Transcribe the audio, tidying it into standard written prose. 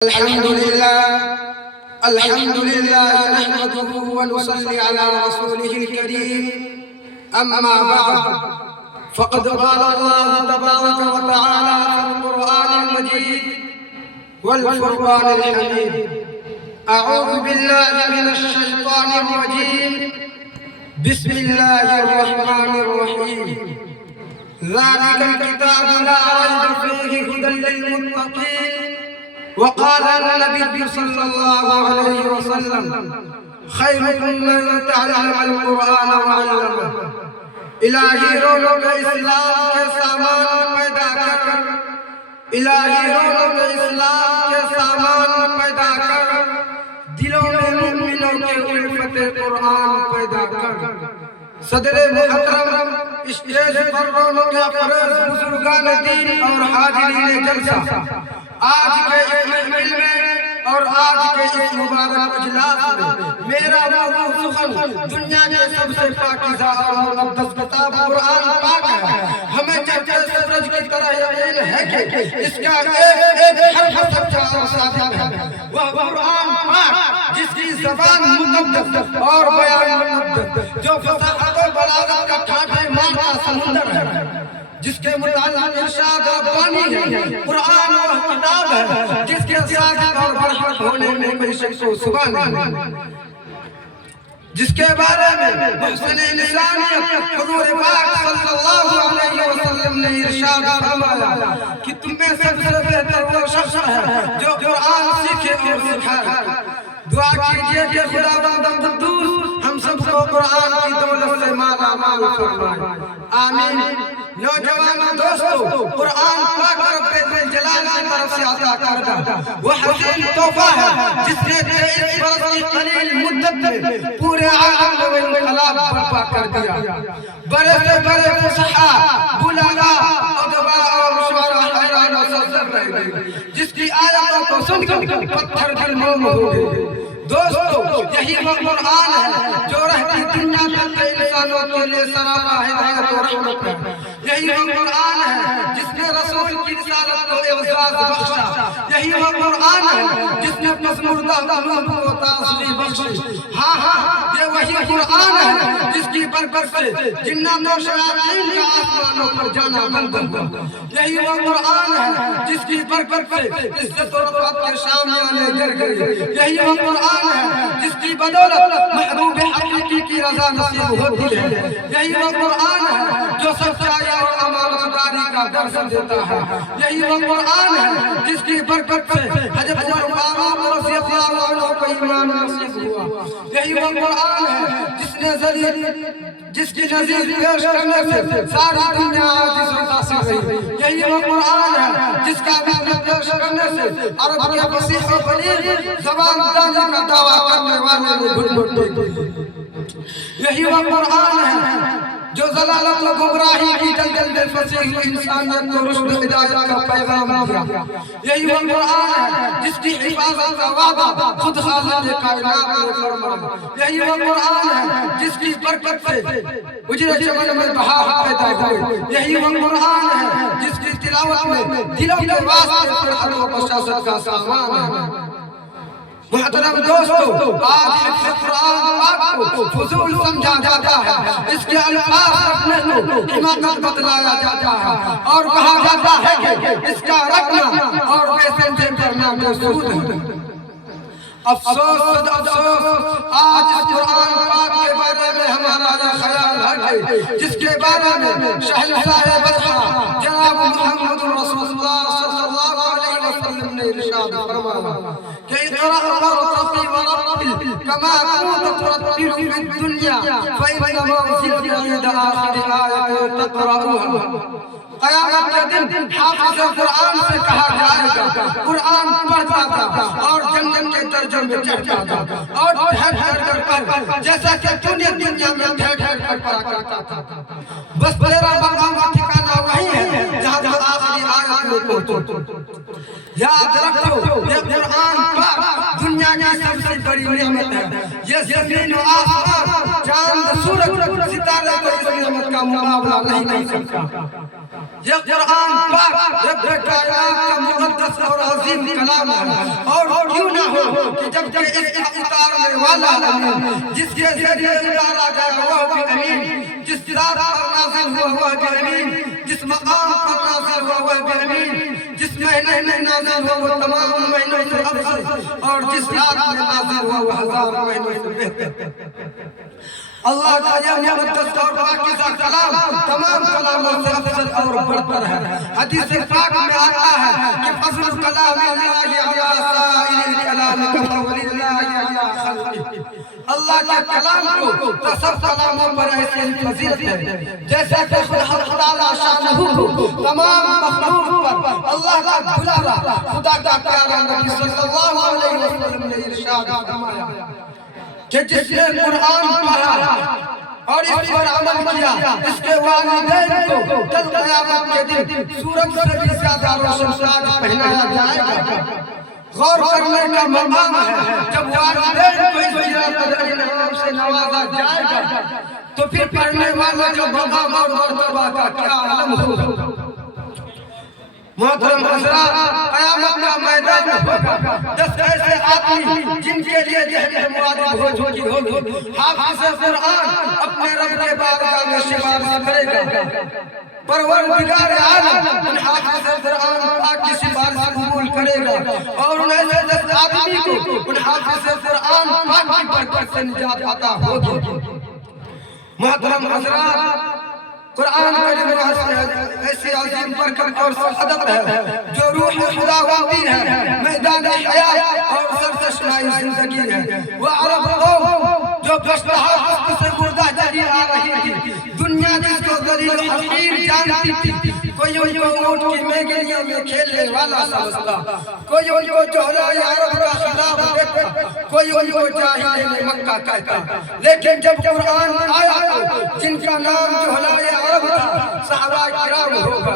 الحمد لله نحمده ونصلي على رسوله الكريم. أما بعد، فقد قال الله تبارك وتعالى في القرآن المجيد والفرقان الحميد: أعوذ بالله من الشيطان الرجيم، بسم الله الرحمن الرحيم. ذلك الكتاب لا ريب فيه هدى للمتقين. وقال النبي صلى الله عليه وسلم: خيركم من تعلم القرآن وعلمه. الہی رونق اسلام کے سامان پیدا کر، الہی رونق اسلام کے سامان پیدا کر، دلوں میں مومنوں کے الفت قرآن پیدا کر. صدر محترم، اسٹیج پر رونق افروز بزرگان دین اور حاضرین جلسہ، آج کے اس محفل میں اور آج کے اس مبارک اجلاس میں میرا موضوع سخن دنیا کے سب سے پاکیزہ اور مقدس کتاب قرآن پاک ہے. ہمیں چہتے سورج کی طرح یقین ہے کہ اس کا ایک حرف سچا اور صادق ہے. وہ قرآن پاک جس کی زبان مقدس اور بیان مقدس، جو فصاحت و بلاغت کا ٹھاٹھے مارتا سمندر ہے، جس کے متعلق ارشاد ربانی ہے. قرآن وہ کتاب ہے جس کے صادق اور برحق ہونے میں کوئی شک و شبہ نہیں، جس کے بارے میں محسن انسانیت حضور پاک صلی اللہ علیہ وسلم نے ارشاد فرمایا کہ تم میں سب سے بہتر وہ شخص ہے جو قرآن سیکھے اور سکھائے. دعا کیجئے کہ خداوند قدوس ہم سب کو قرآن کی دولت سے مالا مال فرمائے. آمین. نوجوان دوستو، قرآن پاک رب جلال کی طرف سے عطا کردہ وہ حسین تحفہ ہے جس نے 23 برس کی قلیل مدت میں پورے عالم میں انقلاب برپا کر دیا. بڑے سے بڑے فصحاء، بلاغاء، ادباء اور شعراء حیران و سرزر رہ گئے، جس کی آیتوں کو سن کر پتھر دل موم ہو گئے. دوستو، یہی وہ قرآن ہے جو رہتی دنیا تک کے انسانوں کے لیے سراپا ہدایت و رحمت ہے. یہی وہ قرآن ہے جس نے رسول کی رسالت کو اعزاز بخشا. یہی وہ قرآن ہے جس نے پسمردہ قلوب کو تاثری بخشی. ہاں، یہ وہی قرآن ہے جس کی برکت سے جنات و شیاطین کا آسمانوں پر جانا بند ہوا. یہی وہ قرآن ہے جس کی برکت سے عزت و رفعت کے شامیانے گر گئے. یہی وہ قرآن ہے جس کی بدولت محبوب حقیقی کی رضا نصیب ہوتی ہے. یہی وہ قرآن ہے جو سچائی اور امانت داری کا درس دیتا ہے. یہی وہ قرآن ہے جس کی برکت سے حضرت عمر فاروق رضی اللہ عنہ کو ایمان نصیب ہوا. یہی وہ قرآن ہے جس کی نظیر پیش کرنے سے ساری دنیا عاجز و خاصی گئی. یہی وہ قرآن ہے جس کا محنت پیش کرنے سے عرب کے فصیح و بلیغ زبان دانی کا دعویٰ کرنے والے نے گھٹ گھٹ دی. یہی وہ قرآن ہے جو ضلالت و گمراہی کی دلدل میں پھنسی ہوئی انسانیت کو رشد و ہدایت کا پیغام دیا. یہی وہ قرآن ہے جس کی حفاظت کا وعدہ خود خالق کائنات نے فرمایا. یہی وہ قرآن ہے جس کی برکت سے اجڑے چمن میں بہار پیدا ہوئے. یہی وہ قرآن ہے جس کی تلاوت میں دلوں کے واسطے فرحت و بشاشت کا سامان ہے. محترم دوستو، آج اس قرآن پاک کو فضول سمجھا جاتا ہے، اس کے الفاظ رکھنے کو حماقت بتلایا جاتا ہے اور کہا جاتا ہے کہ اس کا رکھنا اور پیسنجر کرنا محسود ہے. افسوس آج اس قرآن پاک کے بارے میں ہمارا یہ خیال ہے کہ جس کے بارے میں شہنشاہ بطحہ جناب محمد رسول اللہ صلی اللہ علیہ وسلم نے ارشاد فرمایا کہ اقرأ وارتقي ورتل كما كنت ترتل في الدنيا فإن منزلك عند آخر آية تقرأها. قیامت کے دن حافظ قرآن سے کہا جائے گا قرآن پڑھتا تھا اور جنت کے درجوں میں چڑھتا تھا اور ٹھہر کر جیسا کہ دنیا میں ٹھہر کر پڑھا کرتا تھا. بس میرا مقام ٹھکانہ وہی ہے جہاں آخری آیت میں پہنچو. یاد رکھو، یہ قرآن پاک دنیا کی سب سے بڑی نعمت ہے. یہ زمین و آسمان، چاند، سورج، ستارے کو اس نعمت کا مقابلہ نہیں کر سکتا. یہ قرآن پاک رب کائنات کا مقدس اور عظیم کلام ہے، اور کیوں نہ ہو کہ جب کہ اس کا اتارنے والا امین، جس کے ذریعے اتارا گیا وہ بھی امین، جس ذات پر نازل ہوا وہ بھی امین، جس مقام پر نازل ہوا وہ بھی امین، جس مہینے میں نازل ہوا وہ تمام مہینوں سے افضل، اور جس رات میں نازل ہوا وہ ہزار مہینوں سے بہتر۔ اللہ کا یہ مقدس اور پاکیزہ کلام تمام کلاموں سے افضل اور برتر ہے۔ حدیث پاک میں آتا ہے کہ فضل کلام اللہ علی سائر الکلام کفضل اللہ علی خلقہ۔ اللہ کے کلام کو سب کلاموں پر ایسے فضیلت ہے جیسے کہ خود تعالیٰ شانہ تمام مخلوق پر اللہ کا بلاوا، خدا کا پیارا نبی صلی اللہ علیہ وسلم نے ارشاد فرمایا کہ جس نے قرآن پڑھا اور اس پر عمل کیا، اس کے والدین کو کل قیامت کے دن سورج سے بھی زیادہ روشن تاج پہنایا جائے گا۔ غور کرنے کا مقام ہے، جب والدین کو اس قدر انعام سے نوازا جائے گا تو پھر پڑھنے والے کا مقام اور مرتبہ کا کیا عالم ہوگا۔ محترم حضرات، قیامت کا میدان ہوگا، 10 ایسے آدمی جن کے لیے جہنم واجب ہو چکی ہوگی۔ حافظ قرآن اپنے رب کے بارگاہ میں سفارش کرے گا، پروردگار عالم ان حافظ قرآن پاک کی سفارش قبول کرے گا، اور ان ایسے 10 آدمی کو ان حافظ قرآن پاک کی برکت سے نجات عطا ہوگی۔ محترم حضرات، قرآن کریم ایسی عظیم برکت اور سعادت ہے جو روح خدا ہوتی ہے، میدان حیات اور سرچشمہ زندگی ہے۔ وہ عرب قوم جو بشتہا حسن سے مردہ چلی آ رہی تھی، دنیا جس کو ذلیل و حقیر جانتی تھی، کوئی ان کو اونٹ کی میگنیوں میں کھیلنے والا سمجھتا، کوئی ان کو جوہرائے عرب کا خلاف دیکھتا، کوئی ان کو جاہل مکہ کہتا۔ لیکن جب قرآن آیا تو جن کا نام جوہرائے عرب تھا، صحابہ کرام ہوگا۔